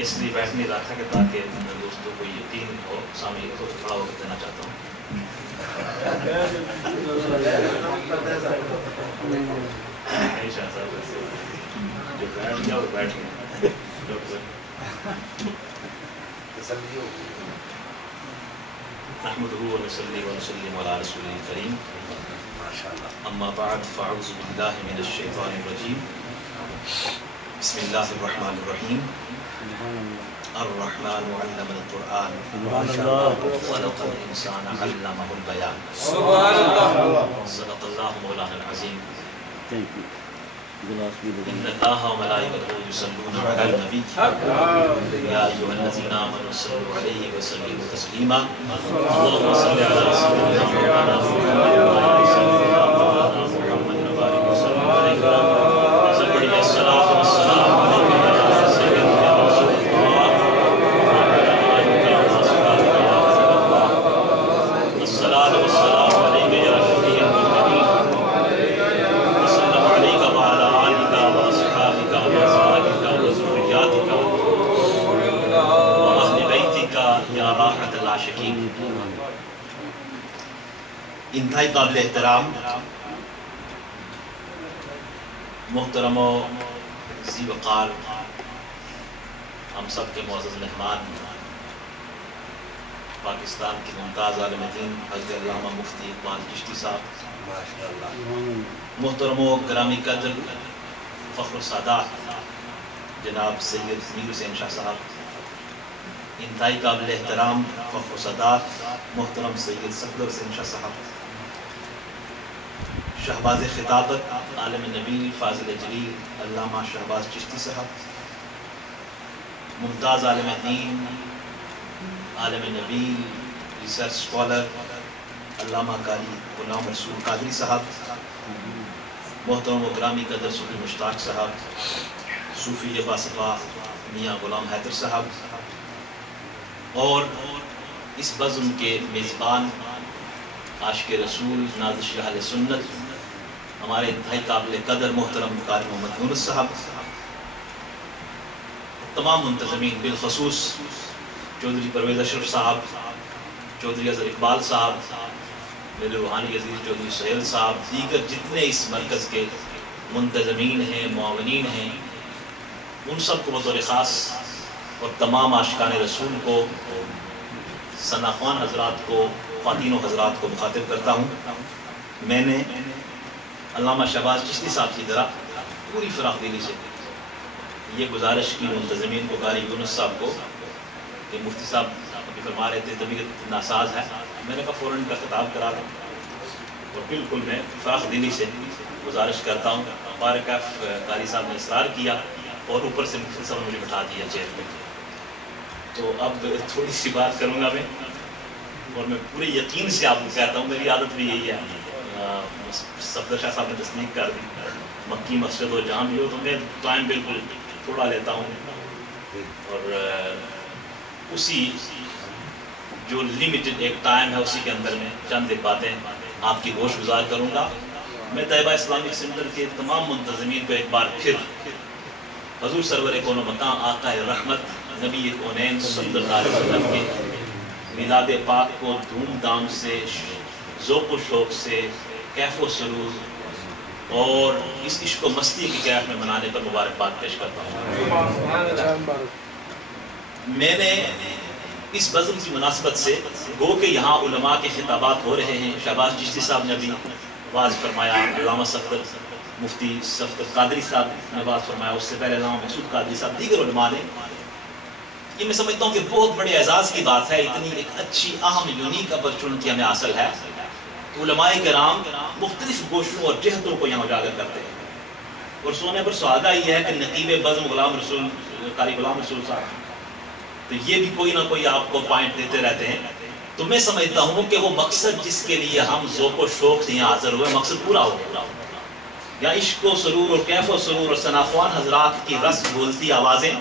میں اس لیے بیٹھ نہیں رہا تھا کہ تاکہ دوستوں کو یقین ہو، سامنے کو کھڑا ہو کر دینا چاہتا ہوں. جو بیٹھ گیا وہ بیٹھ گیا. نحمده ونصلي ونسلم على رسوله الكريم. اما بعد فاعوذ بالله من الشيطان الرجيم. بسم الله الرحمن الرحيم. الرحمن علم القرآن خلق الإنسان علمه البيان. سبحان الله. صدق الله مولانا العظيم. إن الله وملائكته يصلون على النبي يا أيها الذين آمنوا صلوا عليه وسلموا تسليما. اللهم صل على سيدنا مولانا محمد وعلى سيدنا مولانا محمد وبارك وسلم عليه. سبحان الصلاة والسلام عليك يا سيدنا يا رسول الله وعلى آلك وأصحابك يا رسول الله. الصلاة والسلام عليك يا شفيع المذنبين. وسلم عليك وعلى آلك وأصحابك وأزواجك وذرياتك وأهل بيتك يا راحة العاشقين. انتہائی قابل احترام محترم و ذی وقار ہم سب کے معزز مہمان پاکستان کے ممتاز عالم دین حضرت علامہ مفتی اقبال چشتی صاحب، محترم و گرامی قدر فخر السادات جناب سید میر حسین شاہ صاحب، انتہائی قابل احترام فخر السادات محترم سید صفدر حسین شاہ صاحب، شہباز خطابت عالم نبیل فاضل جلیل علامہ شہباز چشتی صاحب، ممتاز عالم دین عالم نبیل ریسرچ اسکالر علامہ قاری غلام رسول قادری صاحب، محترم و گرامی قدر صوفی مشتاق صاحب، صوفی باصفا میاں غلام حیدر صاحب، اور اس بزم کے میزبان عاشق رسول نازش اہل سنت ہمارے انتہائی قابل قدر محترم قاری محمد یونس صاحب، تمام منتظمین بالخصوص چودھری پرویز اشرف صاحب، چودھری اظہر اقبال صاحب، میرے روحانی عزیز چودھری سہیل صاحب، دیگر جتنے اس مرکز کے منتظمین ہیں معاونین ہیں، ان سب کو بطور خاص اور تمام عاشقان رسول کو، ثناءخوان حضرات کو، خواتین و حضرات کو مخاطب کرتا ہوں. میں نے علامہ شہباز چشتی صاحب کی طرح پوری فراخ دلی سے یہ گزارش کی منتظمین کو، قاری یونس صاحب کو، کہ مفتی صاحب ابھی فرما رہے تھے طبیعت ناساز ہے. میں نے کہا فوراً کا خطاب کرا دوں، اور بالکل میں فراخ دلی سے گزارش کرتا ہوں. بارکاف قاری صاحب نے اصرار کیا اور اوپر سے مفتی صاحب نے مجھے بٹھا دیا چیئر پہ. تو اب تھوڑی سی بات کروں گا میں، اور میں پورے یقین سے آپ کو کہتا ہوں، میری عادت بھی یہی ہے. صفدر شاہ صاحب نے تصدیق کر دی، مکی مسجد و جہاں بھی ہو تو میں ٹائم بالکل تھوڑا لیتا ہوں، اور اسی جو لمیٹڈ ایک ٹائم ہے اسی کے اندر میں چند ایک باتیں آپ کی گوش گزار کروں گا. میں طیبہ اسلامک سینٹر کے تمام منتظمین کو ایک بار پھر حضور سرور کون و مکان آقا رحمت نبی کونین صلی اللہ علیہ وسلم کے میلاد پاک کو دھوم دھام سے، ذوق و شوق سے، کیف و سرور اور اس عشق و مستی کی کیف میں منانے پر مبارکباد پیش کرتا ہوں. میں نے اس بزم کی مناسبت سے گو کہ یہاں علماء کے خطابات ہو رہے ہیں. شہباز چشتی صاحب نے ابھی واضح فرمایا، علامہ صفدر مفتی صفدر قادری صاحب نے واضح فرمایا، اس سے پہلے علامہ محسود قادری صاحب، دیگر علماء نے. یہ میں سمجھتا ہوں کہ بہت بڑے اعزاز کی بات ہے، اتنی ایک اچھی اہم یونیک اپرچونٹی ہمیں حاصل ہے کہ علماء کرام مختلف گوشوں اور جہتوں کو یہاں اجاگر کرتے ہیں. اور سونے پر سعادہ یہ ہے کہ نقیب بزم غلام رسول قاری غلام رسول صاحب، تو یہ بھی کوئی نہ کوئی آپ کو پوائنٹ دیتے رہتے ہیں. تو میں سمجھتا ہوں کہ وہ مقصد جس کے لیے ہم ذوق و شوق سے یہاں حاضر ہوئے، مقصد پورا ہو گیا. یا عشق و سرور اور کیف و سرور اور ثناءخوان حضرات کی رس بولتی آوازیں،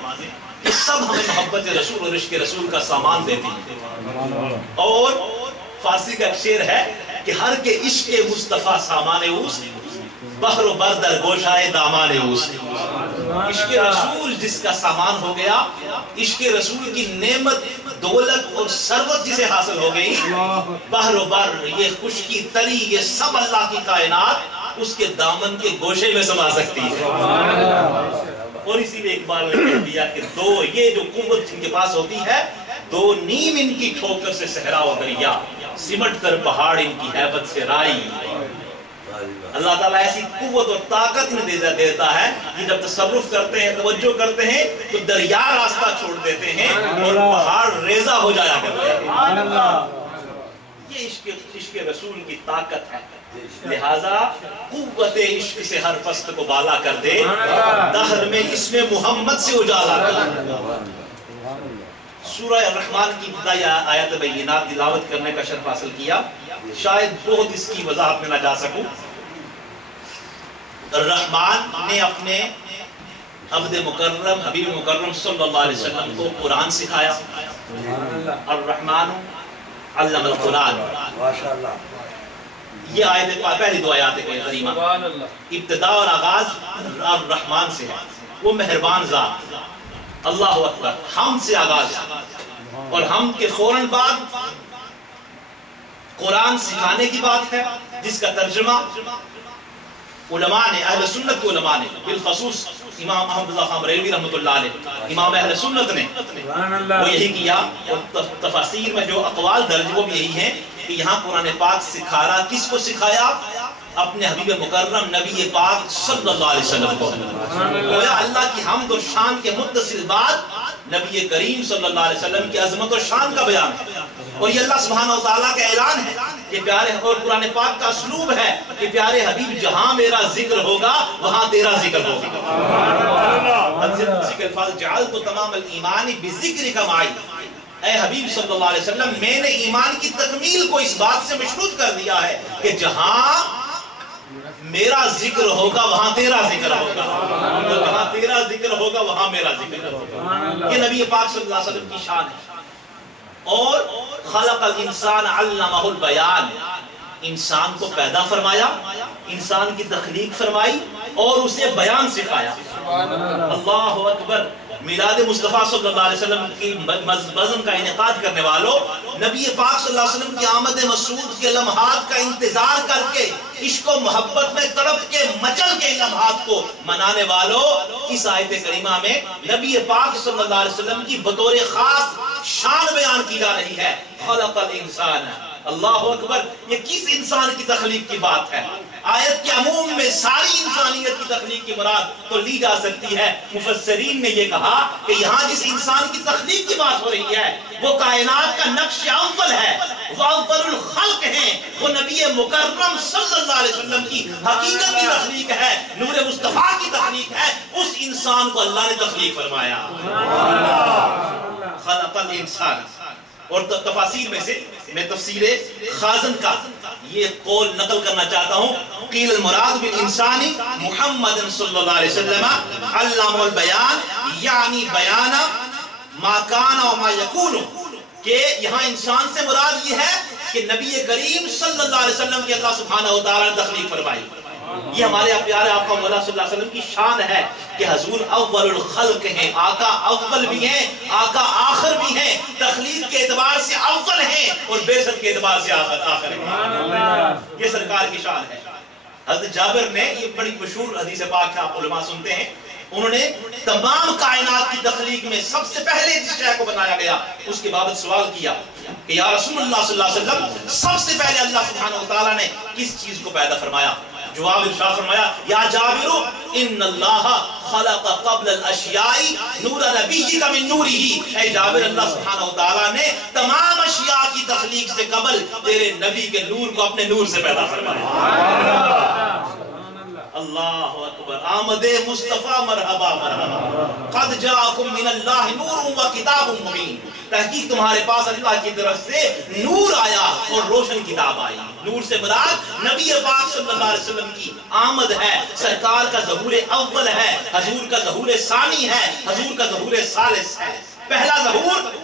یہ سب ہمیں محبت رسول اور عشق رسول کا سامان دیتی ہیں. اور فارسی کا ایک شعر ہے کہ ہر کے عشق مصطفیٰ سامان اوست، بحر و بر در گوشائے دامان اوست. عشق رسول جس کا سامان ہو گیا، عشق رسول کی نعمت، دولت اور ثروت جسے حاصل ہو گئی، بحر و بر، یہ خشکی تری، یہ سب اللہ کی کائنات اس کے دامن کے گوشے میں سما سکتی ہے۔ اور اسی لیے اقبال نے کہہ دیا کہ دو یہ جو قوت جن کے پاس ہوتی ہے، دو نیم ان کی ٹھوکر سے صحرا و دریا، سمٹ کر پہاڑ ان کی ہیبت سے رائی۔ اللہ تعالیٰ ایسی قوت اور طاقت انہیں دیتا ہے کہ جب تصرف کرتے ہیں، توجہ کرتے ہیں تو دریا راستہ چھوڑ دیتے ہیں اور پہاڑ ریزہ ہو جایا کرتے ہیں۔ یہ عشق رسول کی طاقت ہے۔ لہذا قوت عشق سے ہر پست کو بالا کر دے، دہر میں اس میں محمد سے اجالا کر۔ سورہ الرحمن کی ابتدائی آیت بینات تلاوت کرنے کا شرف حاصل کیا، شاید بہت اس کی وضاحت میں نہ جا سکوں۔ الرحمن نے اپنے عبد مکرم حبیب مکرم صلی اللہ علیہ وسلم کو قرآن سکھایا۔ الرحمن علم القرآن، یہ آیت پہلی دو آیات کریمہ، ابتدا اور آغاز الرحمن سے ہے، وہ مہربان ذات۔ اللہ اکبر، حمد سے آغاز اور حمد کے فوراً بعد قرآن سکھانے کی بات ہے، جس کا ترجمہ علماء نے، اہل سنت کے علماء نے، بالخصوص امام احمد اللہ خان بریلوی رحمۃ اللہ علیہ، امام اہل سنت نے وہ یہی کیا۔ اور تفاسیر میں جو اقوال درج وہ بھی یہی ہیں کہ یہاں قرآن پاک سکھا رہا، کس کو سکھایا؟ اپنے حبیب مکرم نبی پاک صلی اللہ علیہ وسلم کو۔ گویا اللہ کی حمد و شان کے متصل بعد نبی کریم صلی اللہ علیہ وسلم کی عظمت و شان کا بیان ہے، اور یہ اللہ سبحانہ و تعالیٰ کا اعلان ہے کہ پیارے، اور قرآن پاک کا اسلوب ہے کہ پیارے حبیب جہاں میرا ذکر ہوگا وہاں تیرا ذکر ہوگا۔ اسی کے الفاظ جعلت تمام الایمان بذکر کا معی، اے حبیب صلی اللہ علیہ وسلم میں نے ایمان کی تکمیل کو اس بات سے مشروط کر دیا ہے کہ جہاں میرا ذکر ہوگا وہاں تیرا ذکر ہوگا، اور جہاں تیرا ذکر ہوگا وہاں میرا ذکر ہوگا۔ یہ نبی پاک صلی اللہ علیہ وسلم کی شان ہے۔ اور خلق الانسان علمہ البیان، انسان کو پیدا فرمایا، انسان کی تخلیق فرمائی اور اسے بیان سکھایا۔ اللہ اکبر۔ میلاد مصطفیٰ صلی اللہ علیہ وسلم کی بزم کا انعقاد کرنے والوں، نبی پاک صلی اللہ علیہ وسلم کی آمد مسعود کے لمحات کا انتظار کر کے، عشق و محبت میں تڑپ کے مچل کے لمحات کو منانے والوں، اس آیت کریمہ میں نبی پاک صلی اللہ علیہ وسلم کی بطور خاص شان بیان کی جا رہی ہے۔ خلق الانسان، اللہ اکبر۔ یہ کس انسان کی تخلیق کی بات ہے؟ آیت کے عموم میں ساری انسانیت کی تخلیق کی مراد تو لی جا سکتی ہے۔ مفسرین نے یہ کہا کہ یہاں جس انسان کی تخلیق کی بات ہو رہی ہے وہ کائنات کا نقش اول ہے، وہ اول الخلق ہیں، وہ نبی مکرم صلی اللہ علیہ وسلم کی حقیقت کی تخلیق ہے، نور مصطفیٰ کی تخلیق ہے۔ اس انسان کو اللہ نے تخلیق فرمایا۔ خلق الانسان۔ اور تفاسیر میں سے میں تفسیر خازن کا یہ قول نقل کرنا چاہتا ہوں، قیل المراد بالانسان محمد صلی اللہ علیہ وسلم علم البیان، یعنی بیان ما کان و ما یکون، کہ یہاں انسان سے مراد یہ ہے کہ نبی کریم صلی اللہ علیہ وسلم کی اللہ سبحانہ و تعالیٰ نے تخلیق فرمائی۔ یہ ہمارے پیارے آقا مولا صلی اللہ علیہ وسلم کی شان ہے کہ حضور اول الخلق ہیں، آقا اول بھی ہیں، آقا آخر بھی ہیں، تخلیق کے اعتبار سے اول ہیں اور بعثت کے اعتبار سے آخر ہیں۔ یہ سرکار کی شان ہے۔ حضرت جابر نے، یہ بڑی مشہور حدیث پاک ہے، آپ علماء سنتے ہیں، انہوں نے تمام کائنات کی تخلیق میں سب سے پہلے جس شے کو بنایا گیا اس کے بابت سوال کیا کہ یا رسول اللہ صلی اللہ علیہ وسلم سب سے پہلے اللہ سبحانہ وتعالیٰ نے کس چیز کو پیدا فرمایا؟ جواب ارشاد فرمایا یا جابر ان اللہ خلق قبل الاشیاء نور نبیک من نورہ، اے جابر اللہ سبحانہ وتعالیٰ نے تمام اشیاء کی تخلیق سے قبل تیرے نبی کے نور کو اپنے نور سے پیدا فرمایا۔ اللہ اکبر۔ آمد مصطفیٰ مرحبا مرحبا، قد جاءکم من اللہ نور و کتاب مبین، تحقیق تمہارے پاس اللہ کی طرف سے نور آیا اور روشن کتاب آئی۔ نور سے مراد نبی پاک صلی اللہ علیہ وسلم کی آمد ہے، سرکار کا ظہور اول ہے، حضور کا ظہور ثانی ہے، حضور کا ظہور ثالث ہے۔ پہلا ظہور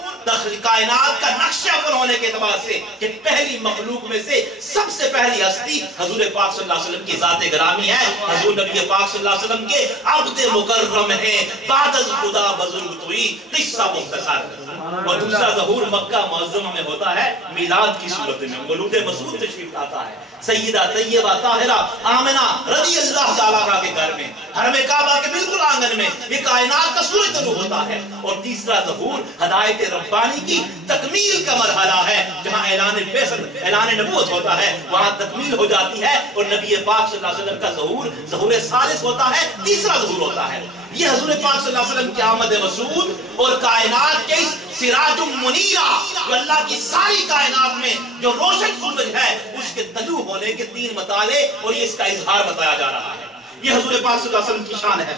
کائنات کا نقشہ پر ہونے کے اعتبار سے کہ پہلی مخلوق میں سے سب سے پہلی ہستی حضور پاک صلی اللہ علیہ وسلم کی ذات گرامی ہے. حضور نبی پاک صلی اللہ علیہ وسلم کے عبد مکرم ہیں، بعد از خدا بزرگ توئی، قصہ مختصر. اور دوسرا ظہور مکہ معظمہ میں ہوتا ہے میلاد کی صورت میں. مولود مسعود تشریف لاتا ہے سیدہ طیبہ طاہرہ آمنہ رضی اللہ تعالیٰ عنہ کے گھر میں، حرم کعبہ کے بالکل آنگن میں. یہ کائنات کا سورج طلوع ہوتا ہے. اور تیسرا ظہور ہدایت ربانی کی تکمیل کا مرحلہ ہے، جہاں اعلان بعثت اعلان نبوت ہوتا ہے وہاں تکمیل ہو جاتی ہے. اور نبی پاک صلی اللہ علیہ وسلم کا ظہور ثالث ہوتا ہے، تیسرا ظہور ہوتا ہے. یہ حضور پاک صلی اللہ علیہ وسلم کی آمد مسعود اور کائنات کے اس سراج منیرہ جو اللہ کی ساری کائنات میں جو روشن سورج ہے اس کے طلوع ہونے کے 3 مطالعے اور یہ اس کا اظہار بتایا جا رہا ہے. یہ حضور پاک صلی اللہ علیہ وسلم کی شان ہے.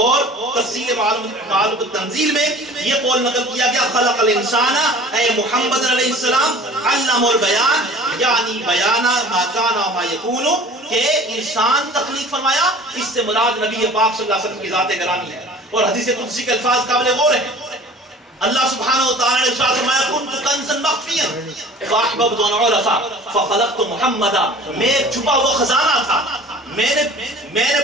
اور تفسیر معلوم التنزیل میں یہ قول نقل کیا گیا خلق الانسان اے محمد علیہ السلام علم البیان یعنی بیانا ما کانا ما یکونو کہ انسان تخلیق فرمایا. اس سے مراد نبی پاک صلی اللہ علیہ وسلم کی ذات گرامی ہے. اور حدیث قدسی کے الفاظ قابل غور ہیں. اللہ سبحانہ وتعالی نے ارشاد فرمایا کنت کنزا مخفیا فاحببت ان اعرف فخلقت محمدا. میں ایک چھپا ہوا خزانہ تھا، میں نے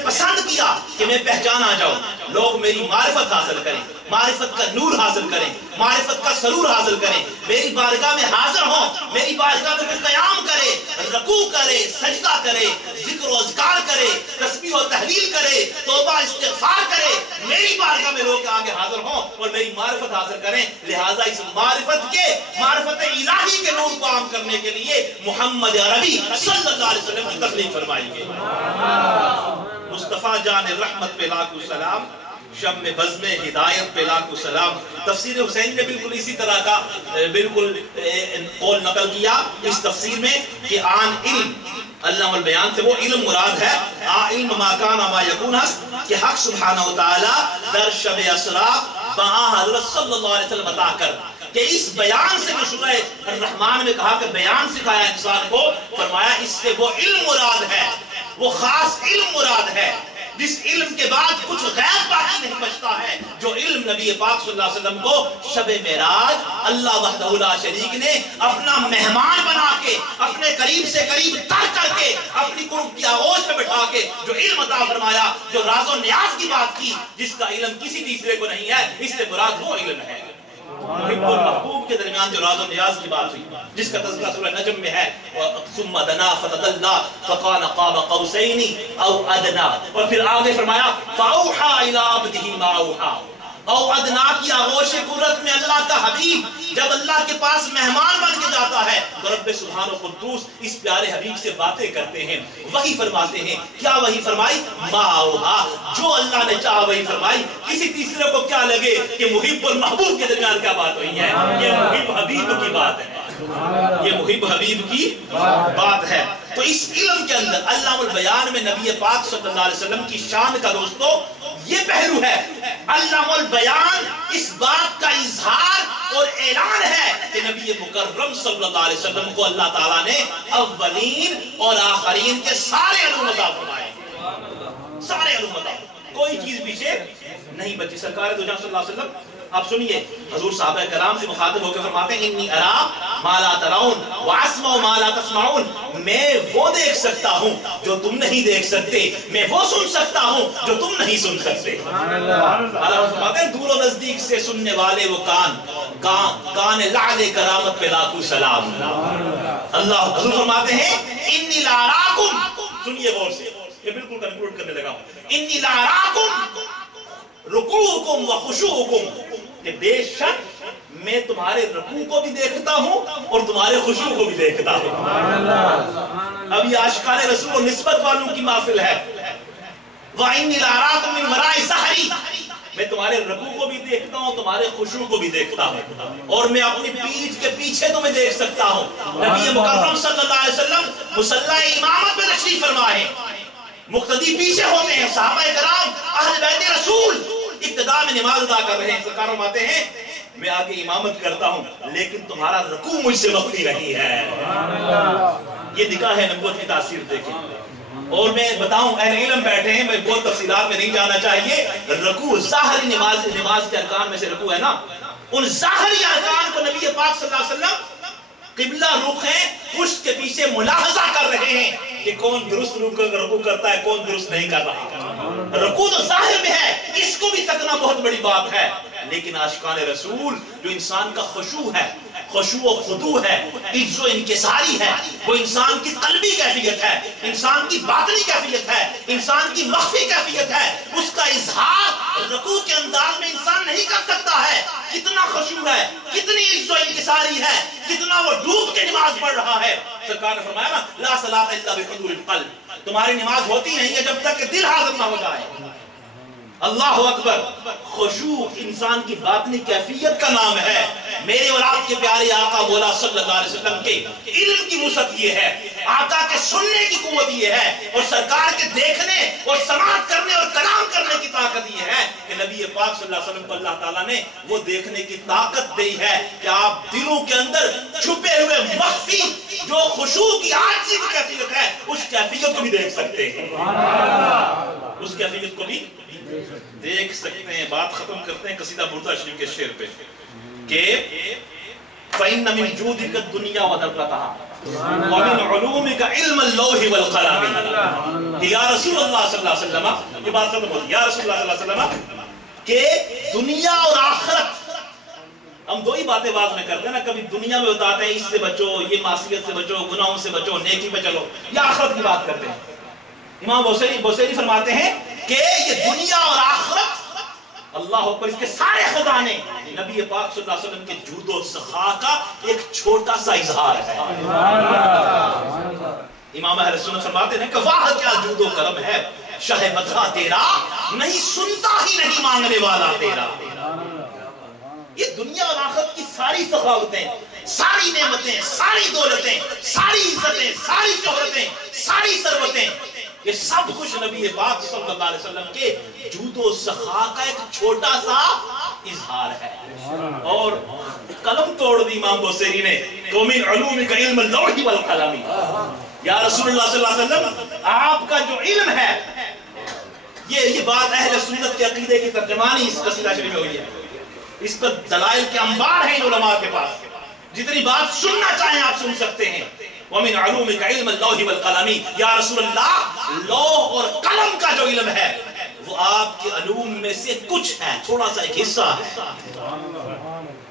پسند کیا کہ میں پہچانا جاؤں، لوگ میری معرفت حاصل کریں، معرفت کا نور حاصل کریں، معرفت کا سرور حاصل کریں، میری بارگاہ میں حاضر ہوں، میری بارگاہ میں قیام کرے، رکوع کرے، سجدہ کرے، ذکر و اذکار کرے، تسبیح و تحلیل کرے، توبہ استغفار کرے، میری بارگاہ میں لوگ آگے حاضر ہوں اور میری معرفت حاصل کریں. لہٰذا اس معرفت الہی کے نور کو عام کرنے کے لیے محمد عربی صلی اللہ علیہ وسلم کی تخلیق فرمائی گئی. مصطفیٰ جان رحمت پہ لاکھوں سلام، شم بزم ہدایت پہ لاکھوں سلام. تفسیر حسین نے بالکل اسی طرح کا بالکل قول نقل کیا اس تفسیر میں کہ آن علم علم البیان سے وہ علم مراد ہے. علم ما کان ما یکون ہست کہ حق سبحانہ وتعالی در شب اسرا بہا حضرت صلی اللہ علیہ وسلم عطا کر کہ اس بیان سے جو سورہ الرحمن میں کہا کہ بیان سکھایا انسان کو، فرمایا اس سے وہ علم مراد ہے، وہ خاص علم مراد ہے جس علم کے بعد کچھ غیر باقی نہیں بچتا ہے، جو علم نبی پاک صلی اللہ علیہ وسلم کو شب معراج اللہ وحدہ لا شریک نے اپنا مہمان بنا کے اپنے قریب سے قریب تر کر کے اپنی قرب کی آغوش میں بٹھا کے جو علم عطا فرمایا، جو راز و نیاز کی بات کی جس کا علم کسی تیسرے کو نہیں ہے، اس سے مراد وہ علم ہے. محب اور محبوب کے درمیان جو راز و نیاز کی بات ہوئی جس کا تذکرہ سورہ نجم میں ہے ثم دنا فتدلى فقال قاب قوسين او ادنى. اور پھر آگے فرمایا فاوحى الى عبده ما اوحى. او ادنا کی آغوش قرت میں اللہ کا حبیب جب اللہ کے پاس مہمان بن کے جاتا ہے تو رب سبحان و قدوس اس پیارے حبیب سے باتیں کرتے ہیں، وحی فرماتے ہیں. کیا وحی فرمائی؟ ما اوحا، جو اللہ نے چاہا وحی فرمائی. کسی تیسرے کو کیا لگے کہ محب اور محبوب کے درمیان کیا بات ہوئی ہے، یہ محب حبیب کی بات ہے، یہ محب حبیب کی بات ہے. تو اس علم کے اندر علام البیان میں نبی پاک صلی اللہ علیہ وسلم کی شان کا دوستو یہ پہلو ہے. علام البیان اس بات کا اظہار اور اعلان ہے کہ نبی مکرم صلی اللہ علیہ وسلم کو اللہ تعالیٰ نے اولین اور آخرین کے سارے علوم عطا فرمائے، سارے علوم عطا، کوئی چیز پیچھے نہیں بچی. سرکار دو جہاں صلی اللہ علیہ وسلم آپ سنیے حضور صحابہ کرام سے مخاطب ہو کے فرماتے ہیں انی ارا ما لا ترون واسمع ما لا تسمعون. میں وہ دیکھ سکتا ہوں جو تم نہیں دیکھ سکتے، میں وہ سن سکتا ہوں جو تم نہیں سن سکتے. اللہ فرماتے ہیں دور و نزدیک سے سننے والے وہ کان لعل کرامت پہ لاکھوں سلام. اللہ حضور فرماتے ہیں انی لاراکم، سنیے غور سے، یہ بالکل کنکلوڈ کرنے لگا ہوں، انی لاراکم رکوعکم و خشوعکم، کہ بے شک میں تمہارے رکوع کو بھی دیکھتا ہوں اور تمہارے خشوع کو بھی دیکھتا ہوں. اب یہ عاشقان رسول و نسبت والوں کی محفل ہے. وَإِنِّي لَأَرَاكُم مِّن وَرَاءِ ظَهْرِي، میں تمہارے رکوع کو بھی دیکھتا ہوں، تمہارے خشوع کو بھی دیکھتا ہوں، اور میں اپنی پیٹھ کے پیچھے تمہیں دیکھ سکتا ہوں. نبی مکرم صلی اللہ علیہ وسلم مصلی امامت میں تشریف فرما ہے، مقتدی پیچھے ہوتے ہیں، صحابہ کرام اہل بیت رسول ابتدا میں نماز ادا کر رہے ہیں. سرکار فرماتے ہیں میں آگے امامت کرتا ہوں لیکن تمہارا رکوع مجھ سے مخفی نہیں ہے. یہ نکاح ہے نبوت کی تاثیر دیکھیں. اور میں بتاؤں اہل علم بیٹھے ہیں، میں بہت تفصیلات میں نہیں جانا چاہیے. رکوع ظاہری نماز کے ارکان میں سے رکوع ہے نا، ان ظاہری ارکان کو نبی پاک صلی اللہ علیہ وسلم قبلہ رخ ہیں، پشت کے پیچھے ملاحظہ کر رہے ہیں کہ کون درست رکوع کرتا ہے، کون درست نہیں کر رہا. رکوع تو ظاہر میں ہے، اس کو بھی تکنا بہت بڑی بات ہے. لیکن عاشقان رسول جو انسان کا خشوع ہے، خشوع و خضوع ہے، عجز و انکساری ہے، وہ انسان کی قلبی کیفیت ہے، انسان کی باطنی کیفیت ہے، انسان کی مخفی کیفیت ہے. اس کا اظہار رکوع کے انداز میں انسان نہیں کر سکتا ہے. کتنا خشوع ہے، کتنی عجز و انکساری ہے، کتنا وہ ڈوب کے نماز پڑھ رہا ہے. سرکار نے فرمایا نا لا صلاۃ الا بحضور القلب، تمہاری نماز ہوتی نہیں ہے جب تک کہ دل حاضر نہ ہو جائے. اللہ اکبر. خشوع انسان کی باطنی کیفیت کا نام ہے. میرے اور آپ کے پیارے آقا مولا صلی اللہ علیہ وسلم کے علم کی وسعت یہ ہے، آقا کے سننے کی قوت یہ ہے، اور سرکار کے دیکھنے اور سماعت کرنے اور کلام کرنے کی طاقت یہ ہے کہ نبی پاک صلی اللہ علیہ وسلم کو اللہ تعالیٰ نے وہ دیکھنے کی طاقت دی ہے کہ آپ دلوں کے اندر چھپے ہوئے مخفی جو خشوع کی عاجزی کی کیفیت ہے اس کیفیت کو بھی دیکھ سکتے ہیں. اس کیفیت کو بھی دیکھ سکتے ہیں. بات ختم کرتے ہیں قصیدہ بردہ شریف کے شعر پہ کہ فَإِنَّ مِن جُودِكَ الدُّنْيَا وَدَرَّتَهَا وَمِنْ عُلُومِكَ عِلْمَ اللَّوْحِ وَالْقَلَمِ. کہ یا رسول اللہ صلی اللہ علیہ وسلم، یہ بات ختم ہوتی ہے، یا رسول اللہ صلی اللہ علیہ وسلم کہ دنیا اور آخرت، ہم دو ہی باتیں بعض میں کرتے ہیں نا، کبھی دنیا میں بتاتے ہیں اس سے بچو، یہ معصیت سے بچو، گناہوں سے بچو، نیکی پہ چلو، یا آخرت کی بات کرتے ہیں. امام بوصیری فرماتے ہیں کہ یہ دنیا اور آخرت، اللہ اکبر، اس کے سارے خزانے نبی پاک صلی اللہ علیہ وسلم کے جود و سخا کا ایک چھوٹا سا اظہار ہے. امام اہل سنت فرماتے ہیں کہ واہ کیا جود و کرم ہے شاہ مدحہ تیرا، نہیں سنتا ہی نہیں مانگنے والا تیرا. یہ دنیا اور آخرت کی ساری سخاوتیں، ساری نعمتیں، ساری دولتیں، ساری عزتیں، ساری شہرتیں، ساری ثروتیں، یہ سب کچھ نبی پاک صلی اللہ علیہ وسلم کے جود و سخا کا ایک چھوٹا سا اظہار ہے. اور قلم توڑ دی امام بوصیری نے، وَمِنْ عُلُومِكَ عِلْمَ اللَّوْحِ وَالْقَلَمِ. یا رسول اللہ صلی اللہ علیہ وسلم آپ کا جو علم ہے، یہ بات اہل سنت کے عقیدے کی ترجمانی اس قصیدہ شریف میں ہوئی ہے. اس پر دلائل کے انبار ہیں علماء کے پاس، جتنی بات سننا چاہیں آپ سن سکتے ہیں. وَمِنْ عُلُومِكَ عِلْمَ اللَّوْحِ وَالْقَلَمِ. یا رسول اللہ لوح اور قلم کا جو علم ہے وہ آپ کے علوم میں سے کچھ ہے، تھوڑا سا ایک حصہ ہے.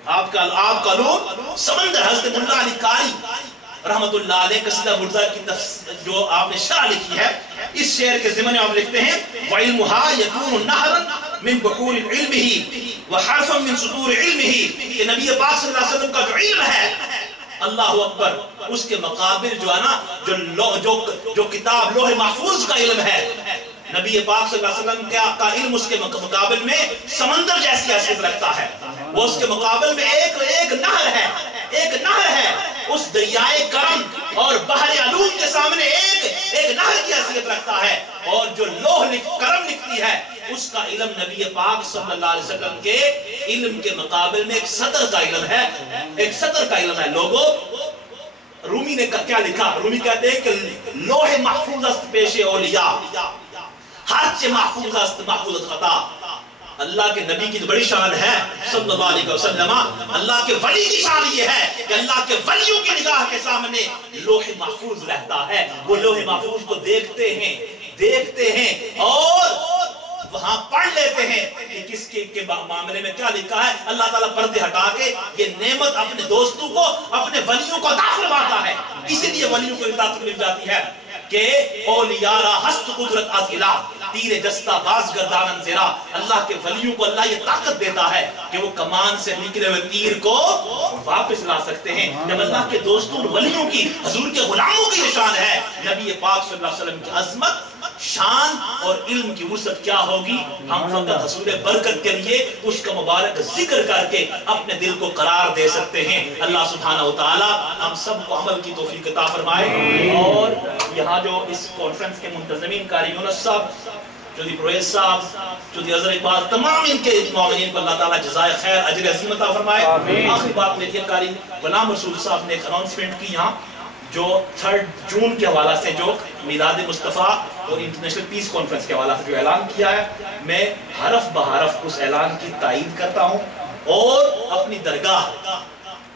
آپ کا علوم سمندر. حضرت ملا علی قاری رحمت اللہ علیہ قصیدہ بردہ کی جو آپ نے شرح لکھی ہے، اس شعر کے ضمن میں آپ لکھتے ہیں وَعِلْمُهَا يَكُونُ نَهْرًا مِنْ بُحُورِ عِلْمِهِ وَحَرْفًا مِنْ سُطُورِ عِلْمِهِ. کہ نبی پاک صلی اللہ علیہ وسلم کا جو علم ہے، اللہ اکبر، اس کے مقابل جو ہے نا جو کتاب لوح محفوظ کا علم ہے، نبی پاک صلی اللہ علیہ وسلم کا علم اس کے مقابل میں سمندر جیسی حیثیت رکھتا ہے. وہ اس کے مقابل میں ایک نہر ہے، ایک نہر ہے. اس دریائے کرم اور بحر علوم کے سامنے ایک نہر کی حیثیت رکھتا ہے. اور جو لوح کرم لکھتی ہے اس کا علم نبی پاک صلی اللہ علیہ وسلم کے علم کے مقابل میں ایک سطر کا علم ہے، ایک سطر کا علم ہے. لوگوں، رومی نے کیا لکھا؟ رومی کہتے ہیں کہ لوح محفوظ است پیش اولیاء، ہرچہ محفوظ است محفوظ خطا. اللہ کے نبی کی بڑی شان ہے صلی اللہ علیہ وسلم. اللہ کے ولی کی شان یہ ہے کہ اللہ کے ولیوں کی نگاہ کے سامنے لوح محفوظ رہتا ہے. وہ لوح محفوظ کو دیکھتے ہیں اور وہاں پڑھ لیتے ہیں کہ کس کے معاملے میں کیا لکھا ہے. اللہ تعالیٰ پردے ہٹا کے یہ نعمت اپنے دوستوں کو، اپنے ولیوں کو عطا فرماتا ہے. اسی لیے ولیوں کو اطاعت مل جاتی ہے کہ اولیاء را ہست قدرت از الہ تیر جستہ باز گردانن زرا. اللہ کے ولیوں کو اللہ یہ طاقت دیتا ہے کہ وہ کمان سے نکلے ہوئے تیر کو واپس لا سکتے ہیں. جب اللہ کے دوستوں ولیوں کی، حضور کے غلاموں کی شان ہے، نبی پاک صلی اللہ علیہ وسلم کی عظمت، شان اور علم کی وسعت کیا ہوگی؟ ہم فقط حصول برکت کے لیے اس کا مبارک ذکر کر کے اپنے دل کو قرار دے سکتے ہیں. اللہ سبحانہ وتعالی ہم سب کو عمل کی توفیق عطا فرمائے. اور یہاں جو اس کانفرنس کے منتظمین قاری یونس صاحب، چودھری پرویز صاحب، چودھری اظہر اقبال، تمام ان کے معاونین کو اللہ تعالیٰ جزائے خیر اجر عظیم عطا فرمائے. آخری بات میری ہے، قاری غلام رسول صاحب نے ایک اناؤنسمنٹ کی یہاں، جو 3 جون کے حوالہ سے جو میلاد مصطفیٰ اور انٹرنیشنل پیس کانفرنس کے حوالہ سے جو اعلان کیا ہے، میں حرف بحرف اس اعلان کی تائید کرتا ہوں اور اپنی درگاہ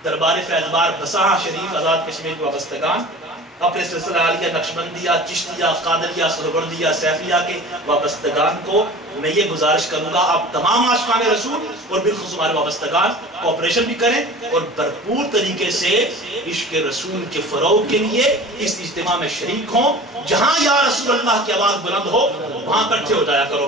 دربار فیضبار بساں شریف آزاد کشمیر کے وابستگان، اپنے سلسلہ عالیہ نقشبندیہ، چشتیہ، قادریہ، سہروردیہ، سیفیہ کے وابستگان کو میں یہ گزارش کروں گا آپ تمام عاشقان رسول اور بالخصوص ہمارے وابستگان کوآپریشن بھی کریں اور بھرپور طریقے سے عشق رسول کے فروغ کے لیے اس اجتماع میں شریک ہوں. جہاں یا رسول اللہ کی آواز بلند ہو وہاں اکٹھے ہو جایا کرو.